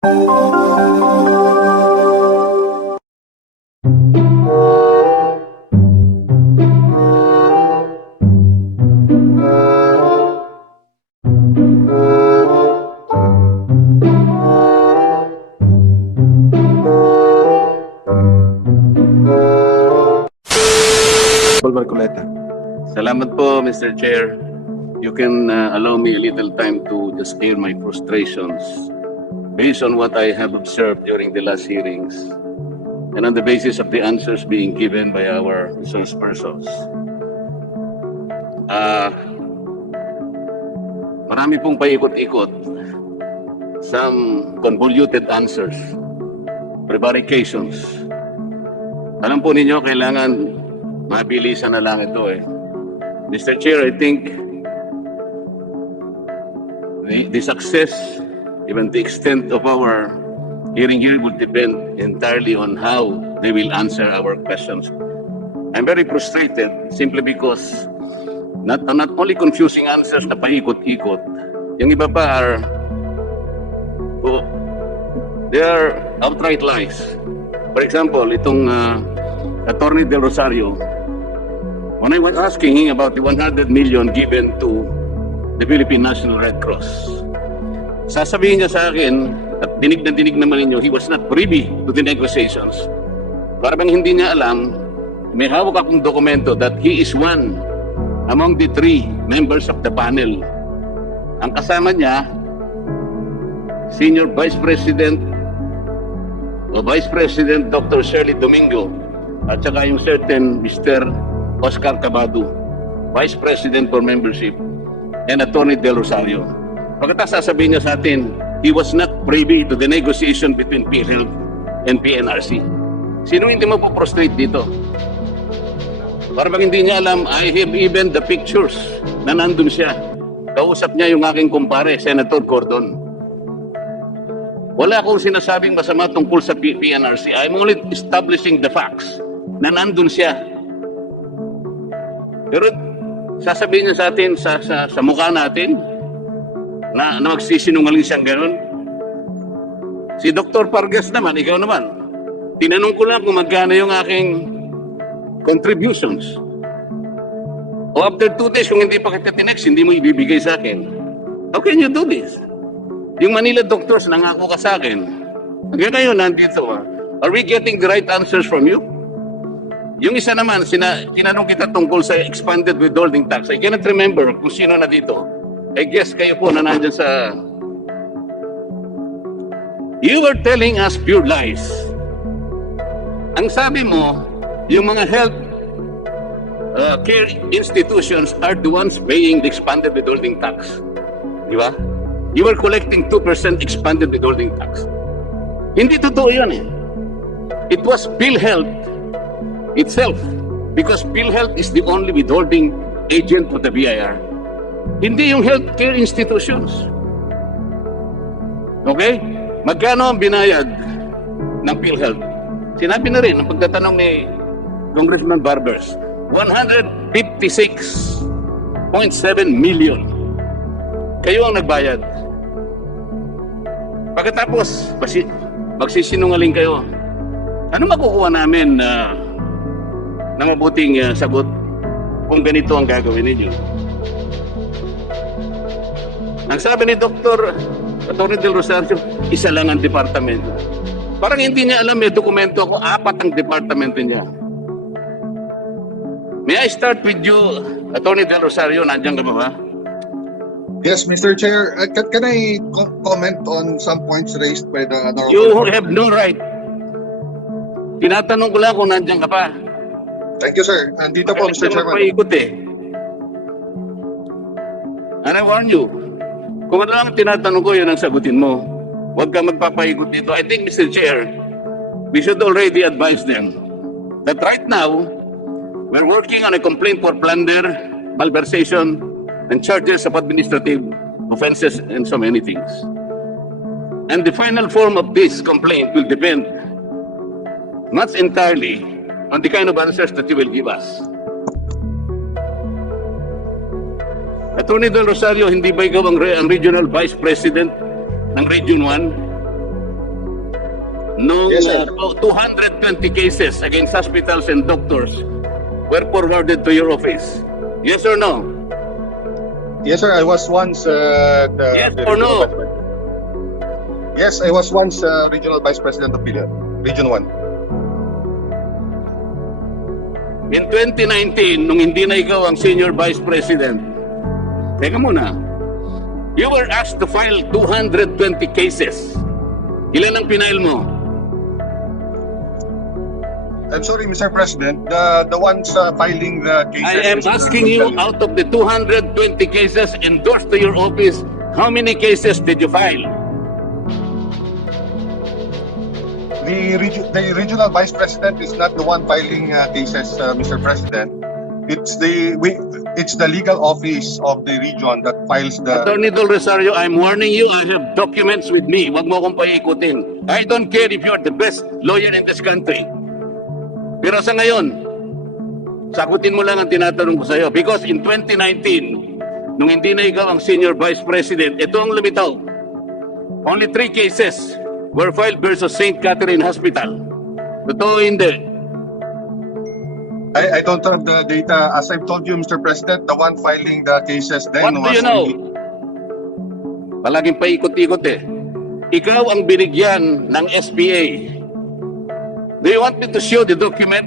Marcoleta. Salamat po, Mr. Chair. You can allow me a little time to just air my frustrations based on what I have observed during the last hearings and on the basis of the answers being given by our resource persons. Marami pong paikot-ikot, some convoluted answers, prevarications. Alam po ninyo, kailangan mabilisan na lang ito eh. Mr. Chair, I think the success, even the extent of our hearing here will depend entirely on how they will answer our questions. I'm very frustrated simply because not only confusing answers na paikot-ikot, yung iba pa they are outright lies. For example, itong Attorney Del Rosario, when I was asking him about the 100 million given to the Philippine National Red Cross, sasabihin niya sa akin, at dinig naman ninyo, he was not privy to the negotiations. Para bang hindi niya alam, may hawak akong dokumento that he is one among the 3 members of the panel. Ang kasama niya, Senior Vice President Dr. Shirley Domingo, at saka yung certain Mr. Oscar Cabado, Vice President for Membership, and Attorney Del Rosario. Pagkatapos sasabihin niya sa atin, he was not privy to the negotiation between Philhealth and PNRC. Sino hindi mapoprostrate dito? Para bang hindi niya alam, I have even the pictures na nandun siya. Kausap niya yung aking kumpare, Senator Gordon. Wala akong sinasabing masama tungkol sa PNRC. I'm only establishing the facts na nandun siya. Pero sasabihin niya sa atin, sa mukha natin, na magsisinungaling siyang gano'n. Si Dr. Pargas naman, ikaw naman, tinanong ko lang kung magkano yung aking contributions. O after 2 days, kung hindi pa kita tinext, hindi mo ibibigay sa akin. How can you do this? Yung Manila doctors, nangako ka sa akin. Hanggang ngayon, nandito. Are we getting the right answers from you? Yung isa naman, tinanong kita tungkol sa expanded withholding tax. I cannot remember kung sino na dito. I guess kayo po na nandyan sa... You were telling us pure lies. Ang sabi mo, yung mga health care institutions are the ones paying the expanded withholding tax. Di ba? You were collecting 2% expanded withholding tax. Hindi totoo yan eh. It was Philhealth itself, because Philhealth is the only withholding agent for the BIR. Hindi yung healthcare institutions. Okay? Magkano ang binayad ng Philhealth? Sinabi na rin ang pagtatanong ni Congressman Barbers, 156.7 million. Kayo ang nagbayad. Pagkatapos, magsisinungaling kayo. Ano makukuha namin na mabuting sagot kung ganito ang gagawin ninyo? Ang sabi ni Dr. Atty. Del Rosario, isa lang ang departamento. Parang hindi niya alam, may dokumento ako, 4 ang departamento niya. May I start with you, Atty. Del Rosario, nandiyan ka ba? Yes, Mr. Chair. Can I comment on some points raised by the honorable? You have no right. Tinatanong ko lang kung nandiyan ka pa. Thank you, sir. Nandito po, Mr. Chairman. Paikot eh. And I warn you, kung ano lang tinatanong ko, yun ang sagutin mo. Huwag kang magpapaikot dito. I think, Mr. Chair, we should already advise them that right now, we're working on a complaint for plunder, malversation, and charges of administrative offenses and so many things. And the final form of this complaint will depend not entirely on the kind of answers that you will give us. Attorney Del Rosario, hindi ba ikaw ang regional vice president ng Region 1? nung Yes, sir. 220 cases against hospitals and doctors were forwarded to your office? Yes or no? Yes, sir. I was once Yes the or regional no? vice president. Yes, I was once regional vice president of Philhealth, Region 1. In 2019, nung hindi na ikaw ang senior vice president, teka muna, you were asked to file 220 cases. Ilan ang pinail mo? I'm sorry, Mr. President. The ones filing the cases. I am asking you, out of the 220 cases endorsed to your office, how many cases did you file? The regional vice president is not the one filing cases, Mr. President. It's the legal office of the region that files the. Attorney Del Rosario, I'm warning you, I have documents with me. Huwag mo akong paikutin. I don't care if you're the best lawyer in this country. Pero sa ngayon, sagutin mo lang ang tinatanong ko sa'yo. Because in 2019, nung hindi na ikaw ang senior vice president, ito ang lumitaw. Only 3 cases were filed versus St. Catherine Hospital. Totoo hindi. I don't have the data. As I've told you, Mr. President, the one filing the cases then What do was you know? Palaging paikot-ikot eh. Ikaw ang binigyan ng SPA. Do you want me to show the document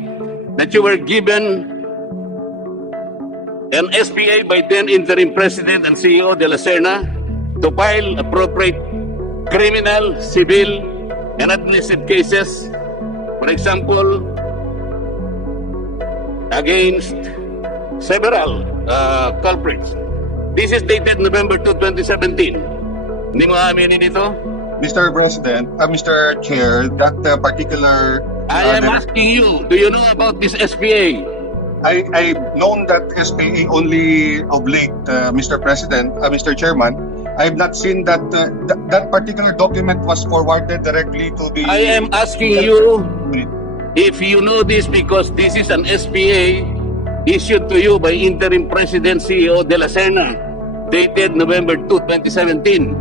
that you were given an SPA by then interim President and CEO de la Serna to file appropriate criminal, civil, and administrative cases, for example, against several culprits. This is dated November 2, 2017. Hindi mo aaminin ito? Mr. President, Mr. Chair, that particular. I am asking you, do you know about this SPA? I've known that SPA only of late, Mr. President, Mr. Chairman. I've not seen that that particular document was forwarded directly to the. I am asking you if you know this because this is an SPA issued to you by interim President CEO de la Serna, dated November 2, 2017.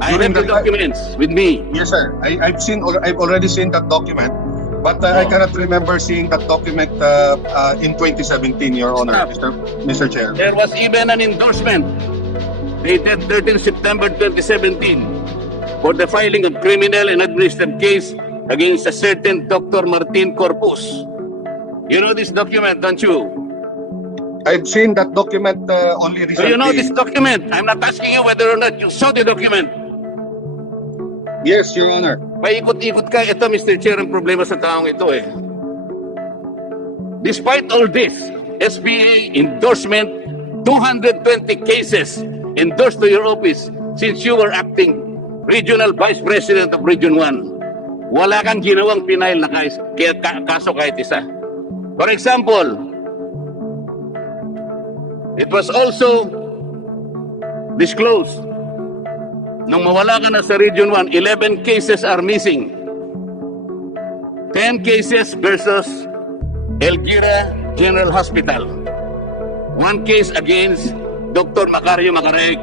I have the documents with me. Yes, sir. I've already seen that document, but I cannot remember seeing that document in 2017, Your Honor, Mr. Chair. There was even an endorsement dated 13 September 2017 for the filing of criminal and administrative case against a certain Dr. Martin Corpus. You know this document, don't you? I've seen that document only recently. Do you know this document? I'm not asking you whether or not you saw the document. Yes, Your Honor. Paikot-ikot ka. Ito, Mr. Chair, ang problema sa taong ito eh. Despite all this, SPA endorsement, 220 cases endorsed to your office since you were acting Regional Vice President of Region 1. Wala kang ginawang pinail na kaso kahit isa. For example, it was also disclosed nung mawala ka na sa Region 1, 11 cases are missing. 10 cases versus Elguera General Hospital. 1 case against Dr. Macario Macareg.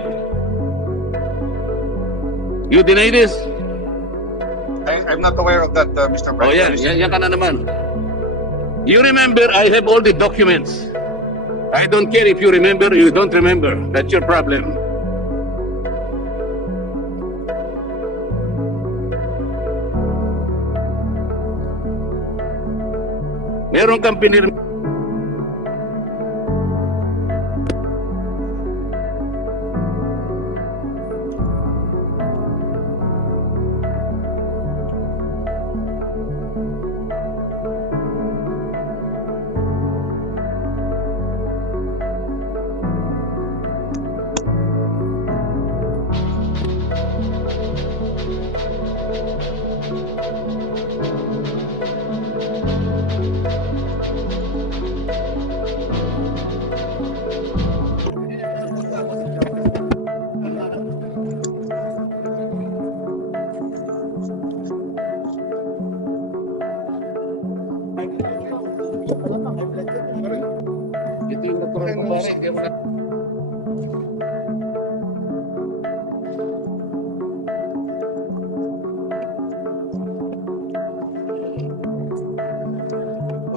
You deny this? I'm not aware of that, Mr. President. Oh, yan ka na naman. You remember, I have all the documents. I don't care if you remember or you don't remember. That's your problem. Meron kang pinirma.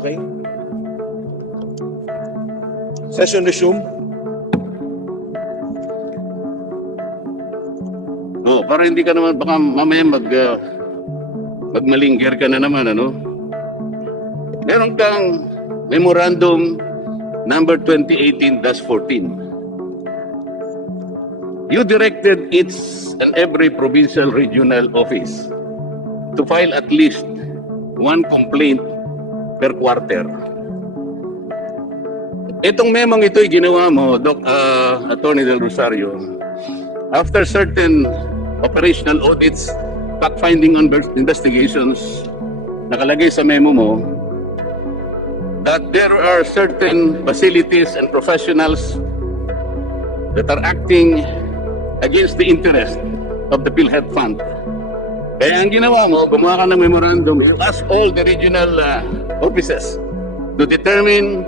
Okay. Session resume. Oh, para hindi ka naman baka mamaya magmalingger ka na naman, ano? Meron kang memorandum number 2018-14. You directed each and every provincial regional office to file at least one complaint per quarter. Itong memong ito'y ginawa mo, Attorney Del Rosario, after certain operational audits, fact-finding investigations, nakalagay sa memo mo that there are certain facilities and professionals that are acting against the interest of the Philhealth Fund. Kaya ang ginawa mo, gumawa ka ng memorandum, you ask all the regional offices to determine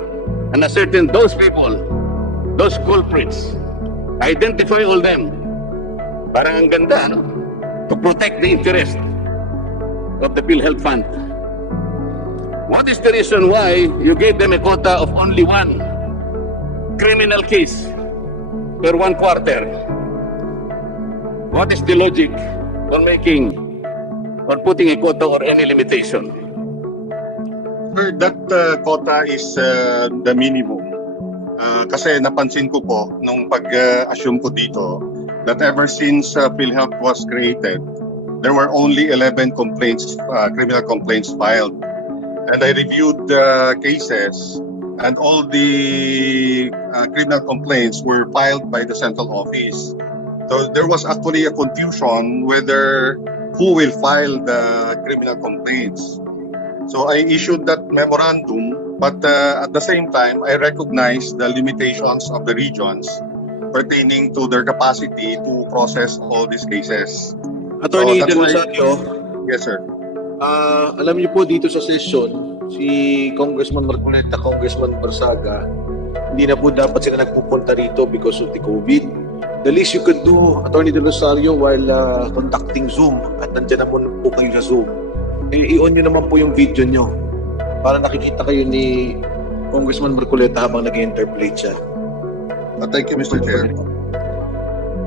and ascertain those people, those culprits, identify all them. Parang ang ganda, no? To protect the interest of the Philhealth Fund. What is the reason why you gave them a quota of only one criminal case per one quarter? What is the logic on making or putting a quota or any limitation? Sir, that quota is the minimum. Kasi napansin ko po nung pag-assume ko dito that ever since Philhealth was created, there were only 11 complaints, criminal complaints filed. And I reviewed the cases, and all the criminal complaints were filed by the central office. So there was actually a confusion whether who will file the criminal complaints. So I issued that memorandum, but at the same time, I recognize the limitations of the regions pertaining to their capacity to process all these cases. Attorney that's Del why- Rosario, Yes, sir. alam niyo po dito sa session, si Congressman Marcoleta, Congressman Barsaga, hindi na po dapat sila nagpupunta rito because of the COVID. The least you could do, Attorney Del Rosario, while conducting Zoom, at nandiyan naman po kayo sa Zoom, i-on nyo naman po yung video nyo para nakikita kayo ni Congressman Marcoleta habang nag-interplate siya. Thank you, Mr. Chair.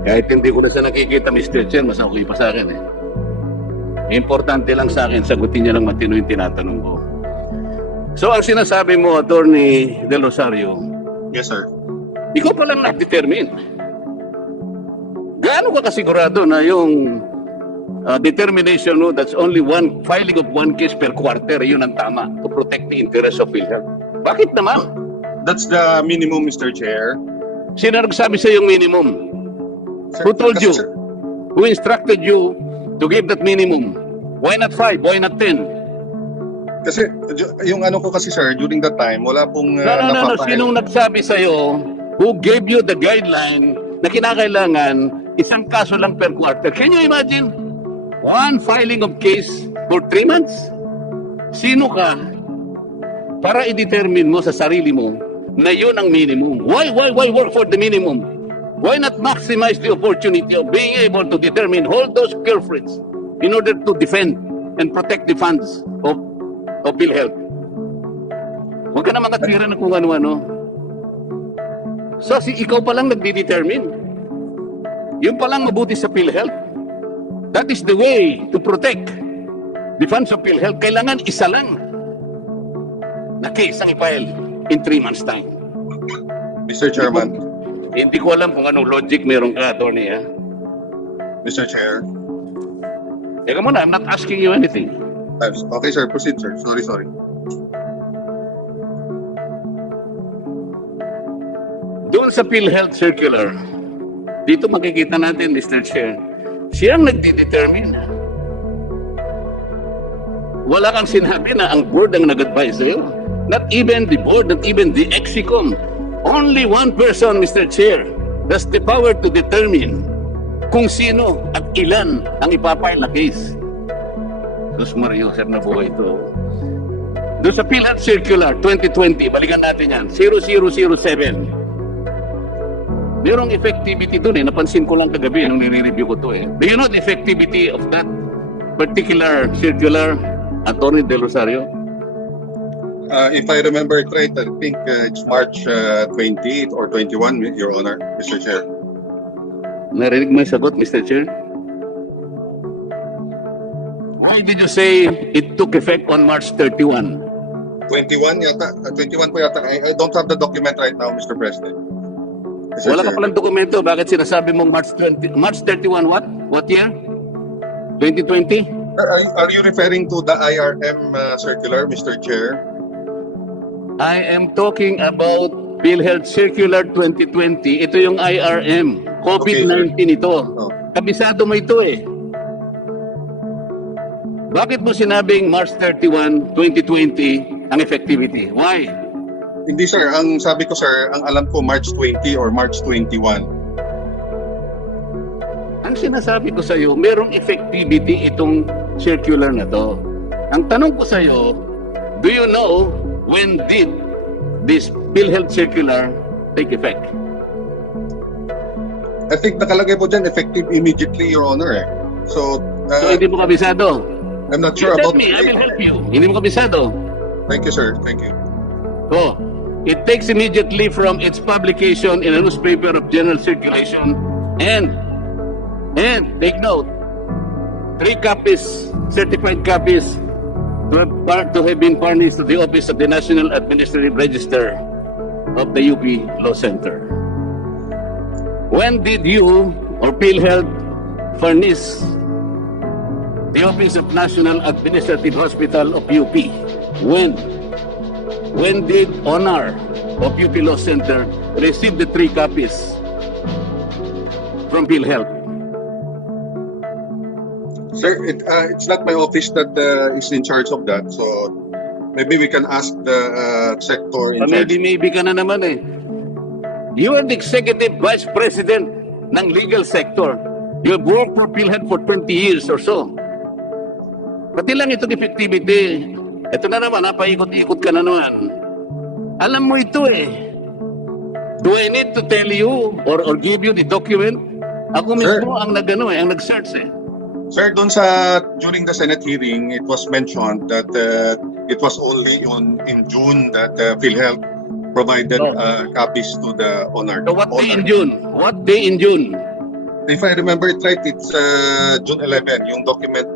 Kahit hindi ko na siya nakikita, Mr. Chair, mas okay pa sa akin eh. Importante lang sa akin, sagutin niya lang matino yung tinatanong ko. So ang sinasabi mo, Attorney Del Rosario, Yes, sir. ikaw pa lang nag-determine. Gaano ka kasigurado na yung determination no, that's only one filing of one case per quarter, yun ang tama to protect the interest of Philhealth? Bakit naman? That's the minimum, Mr. Chair. Sino nagsabi sa yung minimum? Sir, Who told kasi, you? sir, Who instructed you to give that minimum? Why not 5? Why not 10? Kasi yung ano ko kasi, sir, during that time, wala pong No. napapahal. Sinong nagsabi sa'yo? Who gave you the guideline na kinakailangan isang kaso lang per quarter? Can you imagine? One filing of case for 3 months? Sino ka para i-determine mo sa sarili mo na yun ang minimum? Why work for the minimum? Why not maximize the opportunity of being able to determine all those culprits in order to defend and protect the funds of Philhealth? Huwag ka na makatira na kung ano-ano. So, ikaw pa lang nagdi-determine. Yung pa lang mabuti sa Philhealth. That is the way to protect the funds of Philhealth. Kailangan isa lang na case ang i-file in 3 months' time. Mr. Chairman, Hindi ko alam kung anong logic meron ka, Attorney, ha? Mr. Chair. Teka muna, I'm not asking you anything. Okay, sir. Proceed, sir. Sorry. Doon sa PhilHealth Circular, dito makikita natin, Mr. Chair, siyang nagdi-determine. Wala kang sinabi na ang board ang nag-advise sa'yo. Not even the board, not even the EXICOM. Only one person, Mr. Chair, has the power to determine kung sino at ilan ang ipapile na case. Diyos Mario, sir, na buhay ito. Doon sa PhilHealth Circular 2020, balikan natin yan, 0007. Merong effectivity doon eh. Napansin ko lang kagabi nung nire-review ko to eh. Do you know the effectivity of that particular circular, Attorney Del Rosario? If I remember it right, I think it's March 28 or 21, Your Honor, Mr. Chair. Narinig mo yung sagot, Mr. Chair? Why did you say it took effect on March 31? 21 yata. 21 po yata. I don't have the document right now, Mr. President. Mr. Wala ka Chair. palang dokumento. Bakit sinasabi mong March 31 what? What year? 2020? Are you referring to the IRM circular, Mr. Chair? I am talking about PhilHealth Circular 2020. Ito yung IRM. COVID-19 ito. Oh. Kabisado mo ito eh. Bakit mo sinabing March 31, 2020 ang effectivity? Why? Hindi sir, ang sabi ko sir, ang alam ko March 20 or March 21. Ang sinasabi ko sa iyo, merong effectivity itong circular na to. Ang tanong ko sa iyo, do you know when did this PhilHealth circular take effect? I think nakalagay po dyan effective immediately, Your Honor eh. So Hindi mo kabisado? I'm not sure Tell about me, I will help you. Hindi mo kabisado? Thank you sir, thank you. Oh, it takes immediately from its publication in a newspaper of general circulation and take note, 3 copies, certified copies to have been furnished to the Office of the National Administrative Register of the UP Law Center. When did you or PhilHealth furnish the Office of National Administrative Hospital of UP? When did Honor of UP Law Center receive the 3 copies from PhilHealth? Sir, it's not my office that is in charge of that. So maybe we can ask the sector in charge. Maybe ka na naman eh. You are the Executive Vice President ng legal sector. You have worked for PhilHealth for 20 years or so. Pati lang itong effectivity. Ito na naman, paikot-ikot ka na naman. Alam mo ito eh. Do I need to tell you or give you the document? Ako mismo ang nag-search eh. Sir, during the Senate hearing, it was mentioned that it was only in June that PhilHealth provided copies to the Honor. So what day in June? What day in June? If I remember it right, it's June 11, yung document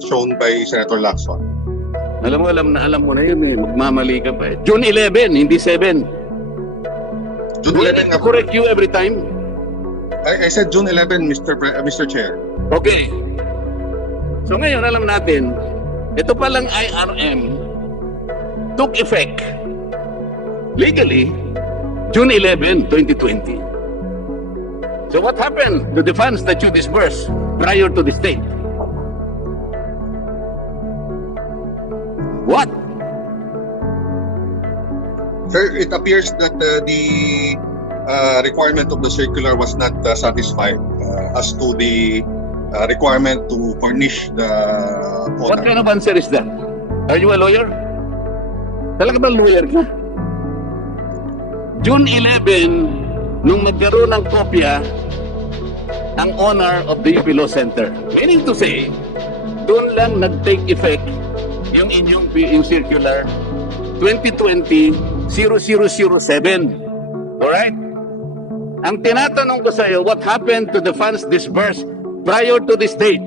shown by Senator Lacson. Alam mo na yun eh. Magmamali ka pa eh. June 11, hindi 7. June Do I 11 need to correct you every time? I said June 11, Mr. Chair. Okay. So ngayon, alam natin, ito palang IRM took effect legally June 11, 2020. So what happened to the funds that you disbursed prior to this date? What? Sir, it appears that the requirement of the circular was not satisfied as to the requirement to furnish the What Honor. kind of answer is that? Are you a lawyer? Talaga ba lawyer ka? June 11, nung magkaroon ng kopya ang Honor of the UP Law Center. Meaning to say, doon lang nag-take effect yung inyong circular 2020-0007. Alright? Ang tinatanong ko sa iyo, what happened to the funds disbursed prior to this date?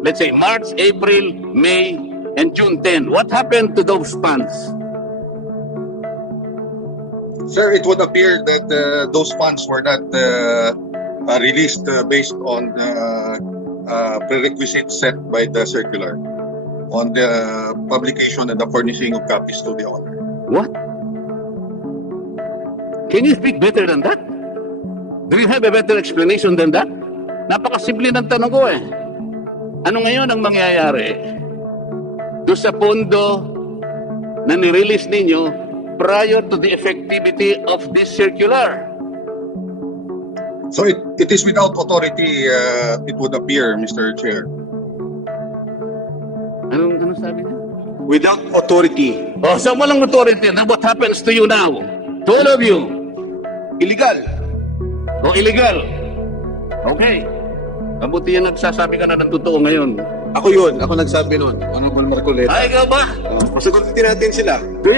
Let's say March, April, May, and June 10. What happened to those funds? Sir, it would appear that those funds were not released based on the prerequisites set by the circular on the publication and the furnishing of copies to the Honor. What? Can you speak better than that? Do you have a better explanation than that? Napakasimple ng tanong ko eh. Ano ngayon ang mangyayari doon sa pondo na nirelease ninyo prior to the effectivity of this circular? So it is without authority, it would appear, Mr. Chair. Anong sabi niya? Without authority. Oh, sa walang authority, then what happens to you now? To all of you? Illegal. O illegal? Okay. Mabuti yan nagsasabi ka na ng totoo ngayon. Ako yun. Ako nagsabi nun. Honorable Marcoleta. Ay, ikaw ba? Pasagutin natin sila. Do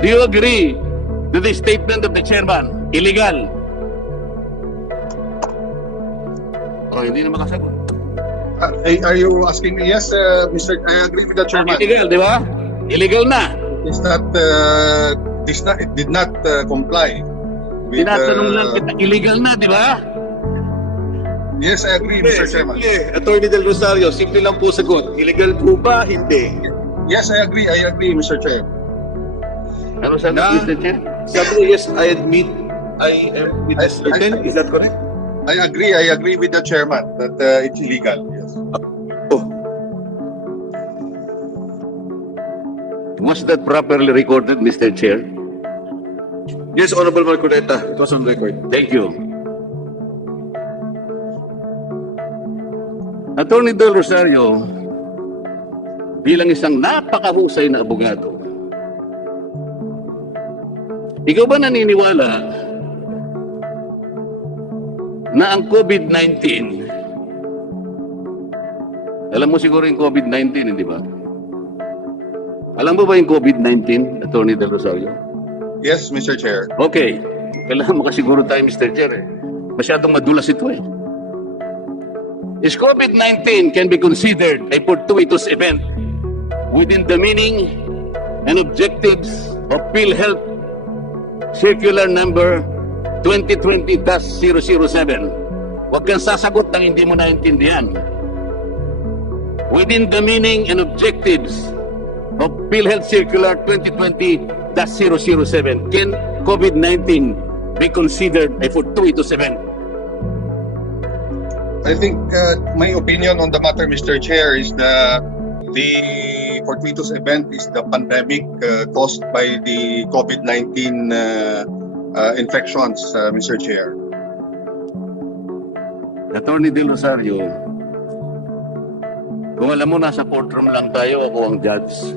you agree to the statement of the chairman? Illegal. Hindi na makasagot. Are you asking me? Yes, Mr. I agree with the chairman. Illegal, di ba? Illegal na. It did not comply with, Tinatanong lang kita, illegal na, di ba? yes, I agree, Mr. Chairman. Simple. Attorney Del Rosario, simple lang po sagot. Illegal po ba? Hindi. Yes, I agree, Mr. Chair. Ano sabi, Mr. Chair? Sabi niya, yes, I admit I am with this certain. Is that correct? I agree with the chairman that it's illegal. Yes. Was that properly recorded, Mr. Chair? Yes, Honorable Marcoleta. It was on record. Thank you. Attorney Del Rosario, bilang isang napakahusay na abogado, ikaw ba naniniwala na ang COVID-19, alam mo siguro yung COVID-19, hindi ba? Alam mo ba yung COVID-19, Attorney Del Rosario? Yes, Mr. Chair. Okay. Kailangan makasiguro tayo, Mr. Chair. Masyadong madulas ito eh. Is COVID-19 can be considered a fortuitous event within the meaning and objectives of Philhealth Circular Number 2020-007. Huwag kang sasagot ng hindi mo naintindihan. Within the meaning and objectives of Philhealth Circular 2020-007, can COVID-19 be considered a fortuitous event? I think my opinion on the matter, Mr. Chair, is that the fortuitous event is the pandemic caused by the COVID-19 infections, Mr. Chair. Attorney Del Rosario, kung alam mo nasa courtroom lang tayo, ako ang judge,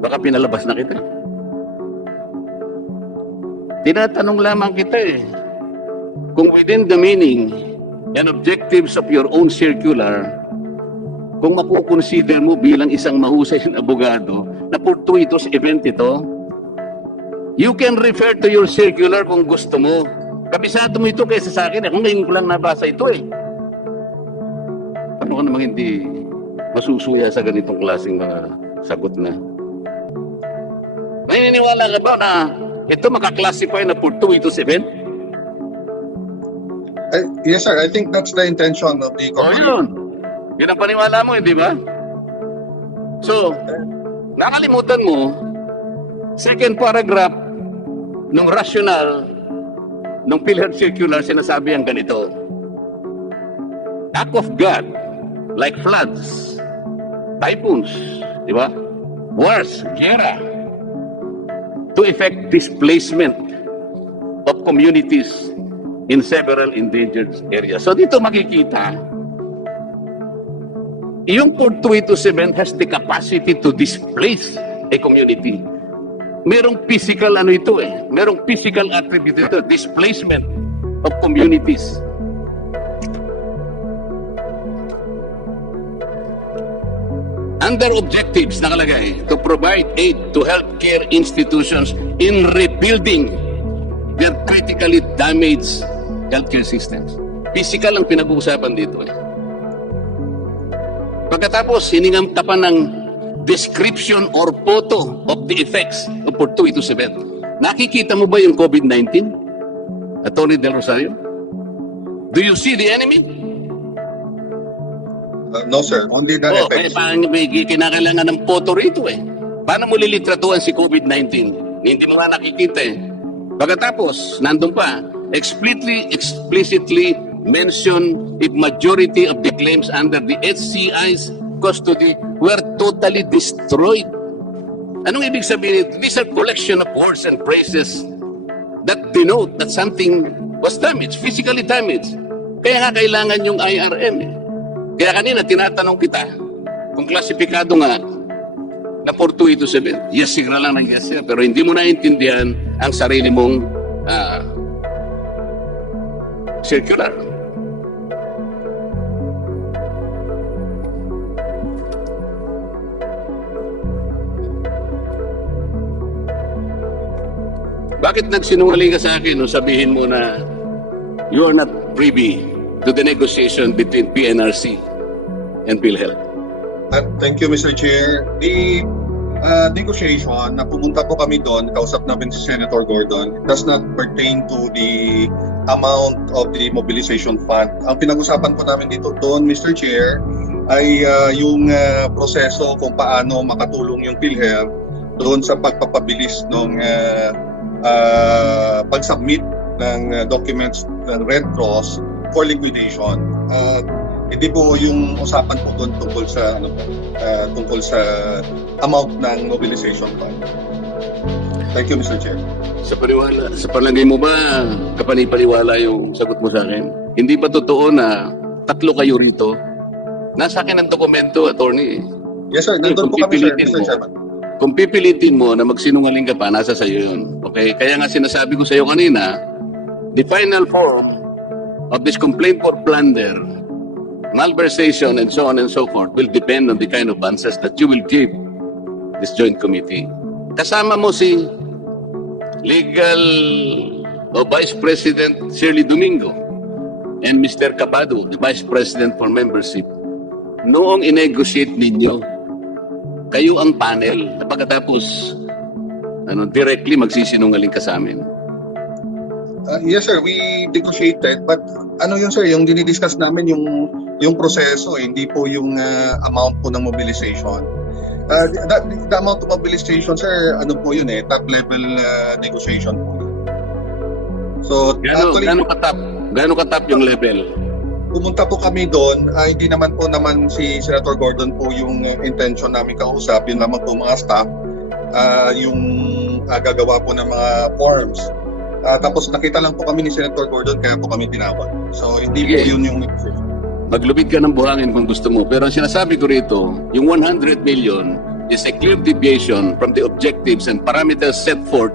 baka pinalabas na kita. Tinatanong lamang kita eh, kung within the meaning and objectives of your own circular, kung makukonsider mo bilang isang mahusay na abogado na fortuitous event ito, you can refer to your circular kung gusto mo. Kabisado mo ito kaysa sa akin. Kung ngayon ko lang nabasa ito eh. Ano ka namang hindi masusuya sa ganitong klaseng sagot na? Naniniwala ka ba na ito makaklasify na fortuitous event? Yes, sir. I think that's the intention of the O yun. Yun ang paniwala mo, di ba? So, nakalimutan mo, second paragraph ng rational ng Philhealth Circular, sinasabi ang ganito. Act of God, like floods, typhoons, di ba? Wars, gera, to effect displacement of communities in several endangered areas. So dito makikita, yung fortuitous event has the capacity to displace a community. Merong physical ito eh. Merong physical attribute ito, displacement of communities. Under objectives, nakalagay, to provide aid to healthcare institutions in rebuilding their critically damaged healthcare systems. Physical ang pinag-uusapan dito eh. Pagkatapos, hiningan ka pa ng description or photo of the effects of fortuitous event. Nakikita mo ba yung COVID-19? Attorney Del Rosario? Do you see the enemy? No, sir. Only the effects. May kinakailangan ng photo rito eh. Paano mo lilitratuan si COVID-19? Hindi mo nga nakikita eh. Pagkatapos, nandun pa, explicitly mention if majority of the claims under the HCI's custody were totally destroyed. Anong ibig sabihin? These are collection of words and phrases that denote that something was damaged, physically damaged. Kaya nga kailangan yung IRM eh. Kaya kanina tinatanong kita kung klasifikado nga na fortuitous event. Yes, siguro lang ng yes, sir. Pero hindi mo naintindihan ang sarili mong circular. Bakit nagsinungaling ka sa akin nung sabihin mo na you are not privy to the negotiation between PNRC and Philhealth? Thank you, Mr. Chair. The negotiation na pumunta po kami doon, kausap namin si Senator Gordon, it does not pertain to the amount of the mobilization fund. Ang pinag-usapan po namin dito doon, Mr. Chair, ay yung proseso kung paano makatulong yung Philhealth doon sa pagpapabilis ng pag-submit ng documents ng Red Cross for liquidation. Hindi po yung usapan po doon tungkol sa amount ng mobilization fund. Thank you, Mr. Chair. Sa palagay mo ba, kapanipaniwala yung sagot mo sa akin? Hindi ba totoo na 3 kayo rito? Nasa akin ang dokumento, attorney. Yes, sir. Nandun po kami, sir, Mr. Chairman. Kung pipilitin mo na magsinungaling ka pa, nasa sayo yun. Okay? Kaya nga sinasabi ko sa iyo kanina, the final form of this complaint for plunder, malversation, and so on and so forth will depend on the kind of answers that you will give this joint committee. Kasama mo si Legal Vice President Shirley Domingo and Mr. Capado, the Vice President for Membership. Noong i-negotiate ninyo, kayo ang panel na pagkatapos directly magsisinungaling ka sa amin. Yes, sir. We negotiated, but yun, sir, yung dinidiscuss namin yung proseso, hindi po yung amount po ng mobilization. The amount of mobilization, sir, po yun top level negotiation po. So, Gaano katap yung level? Pumunta po kami doon, hindi naman si Senator Gordon po yung intention namin kausap, yun lamang po mga staff, yung gagawa po ng mga forms. Tapos nakita lang po kami ni Senator Gordon, kaya po kami tinawag. So hindi po yun yung negotiation. Maglubid ka ng buhangin kung gusto mo. Pero ang sinasabi ko rito, yung 100 million is a clear deviation from the objectives and parameters set forth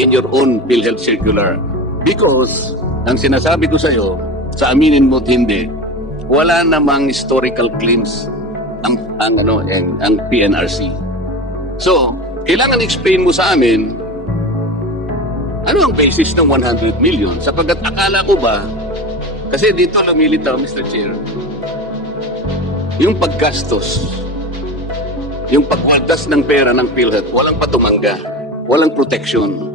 in your own Philhealth circular. Because, ang sinasabi ko sa iyo, sa aminin mo at hindi, wala namang historical claims ang PNRC. So, kailangan explain mo sa amin ano ang basis ng 100 million? Sapagkat akala ko ba, kasi dito lumilitaw, Mr. Chair, yung paggastos, yung pagwaldas ng pera ng PhilHealth, walang patumangga, walang protection.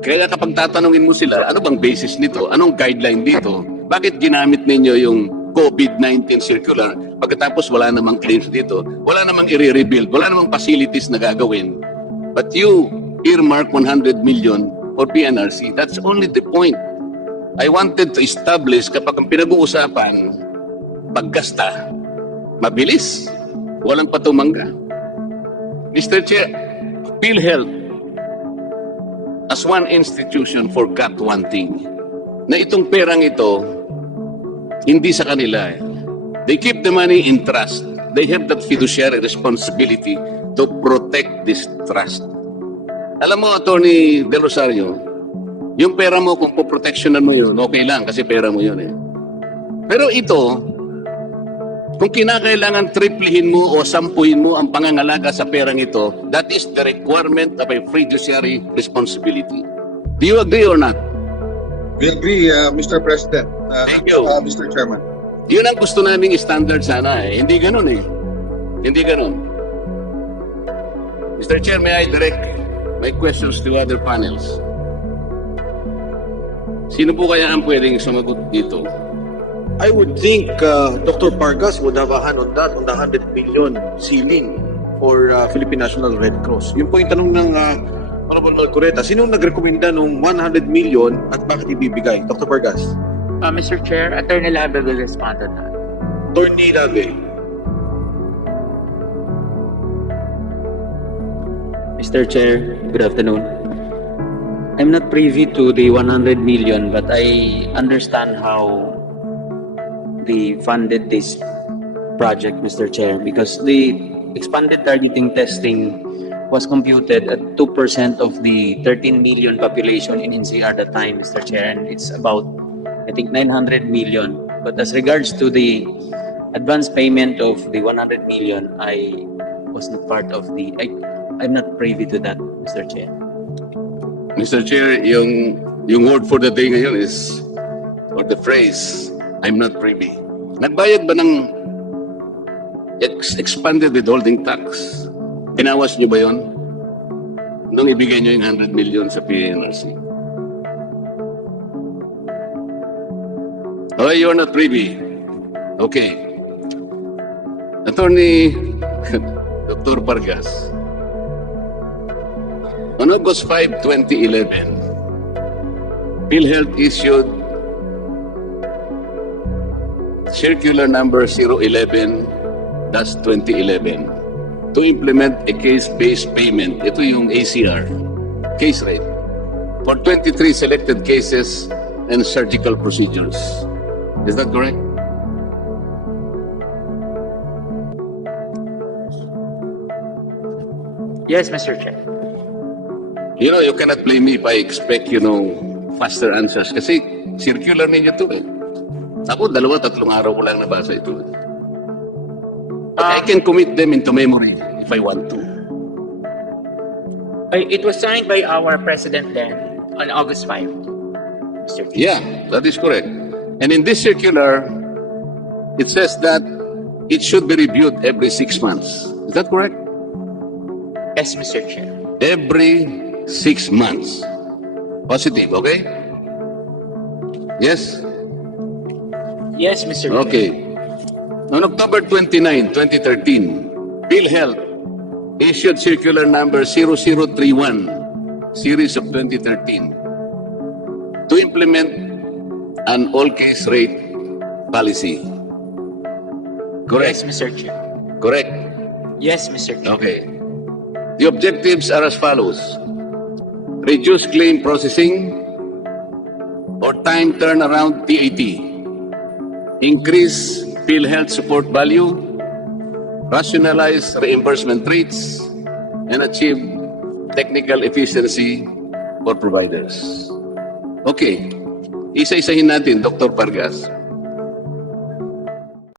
Kaya kapag tatanungin mo sila, ano bang basis nito? Anong guideline dito? Bakit ginamit ninyo yung COVID-19 circular pagkatapos wala namang claims dito? Wala namang i-rebuild, wala namang facilities na gagawin. But you earmark 100 million or PNRC. That's only the point. I wanted to establish kapag ang pinag-uusapan, paggasta, mabilis, walang patumangga. Mr. Chair, PhilHealth as one institution forgot one thing, na itong perang ito, hindi sa kanila. They keep the money in trust. They have that fiduciary responsibility to protect this trust. Alam mo, Attorney De Rosario, yung pera mo, kung po-protectionan mo yun, okay lang kasi pera mo yun . Pero ito, kung kinakailangan triplihin mo o sampuhin mo ang pangangalaga sa perang ito, that is the requirement of a fiduciary responsibility. Do you agree or not? We agree, Mr. President. Thank you. Mr. Chairman. Yun ang gusto naming standard sana . Hindi ganun . Hindi ganun. Mr. Chair, may I direct my questions to other panels? Sino po kaya ang pwedeng sumagot dito? I would think Dr. Pargas would have a hand on that, on the 100 million ceiling for Philippine National Red Cross. Yung po yung tanong ng Honorable Marcoleta, sino nagrekomenda ng 100 million at bakit ibibigay? Dr. Pargas? Mr. Chair, Attorney Labe will respond on that. Attorney Labe. Mr. Chair, good afternoon. I'm not privy to the 100 million, but I understand how they funded this project, Mr. Chair, because the expanded targeting testing was computed at 2% of the 13 million population in NCR at the time, Mr. Chair, and it's about, I think, 900 million. But as regards to the advance payment of the 100 million, I was not part of I'm not privy to that, Mr. Chair. Mr. Chair, yung word for the day ngayon is, or the phrase, I'm not privy. Nagbayad ba ng expanded withholding tax? Pinawas nyo ba yun? Nung ibigay nyo yung 100 million sa PNRC? Oh, you're not privy. Okay. Attorney Dr. Vargas, on August 5, 2011, Philhealth issued circular number 011-2011 to implement a case-based payment. Ito yung ACR, case rate, for 23 selected cases and surgical procedures. Is that correct? Yes, Mr. Chair. You know, you cannot blame me if I expect, faster answers. Kasi circular ninyo to eh. Ako, 2-3 araw ko lang nabasa ito. But I can commit them into memory if I want to. It was signed by our president then on August 5, Mr. Chair. Yeah, that is correct. And in this circular, it says that it should be reviewed every 6 months. Is that correct? Yes, Mr. Chair. Every 6 months. Positive, okay? Yes? Yes, Mr. Chair. Okay. On October 29, 2013, Philhealth issued circular number 0031, series of 2013, to implement an all-case rate policy. Correct? Yes, Mr. Chair. Correct. Yes, Mr. Chair. Okay. The objectives are as follows. Reduce claim processing or time turnaround TAT. Increase PhilHealth support value. Rationalize reimbursement rates and achieve technical efficiency for providers. Okay. Isa-isahin natin, Dr. Vargas.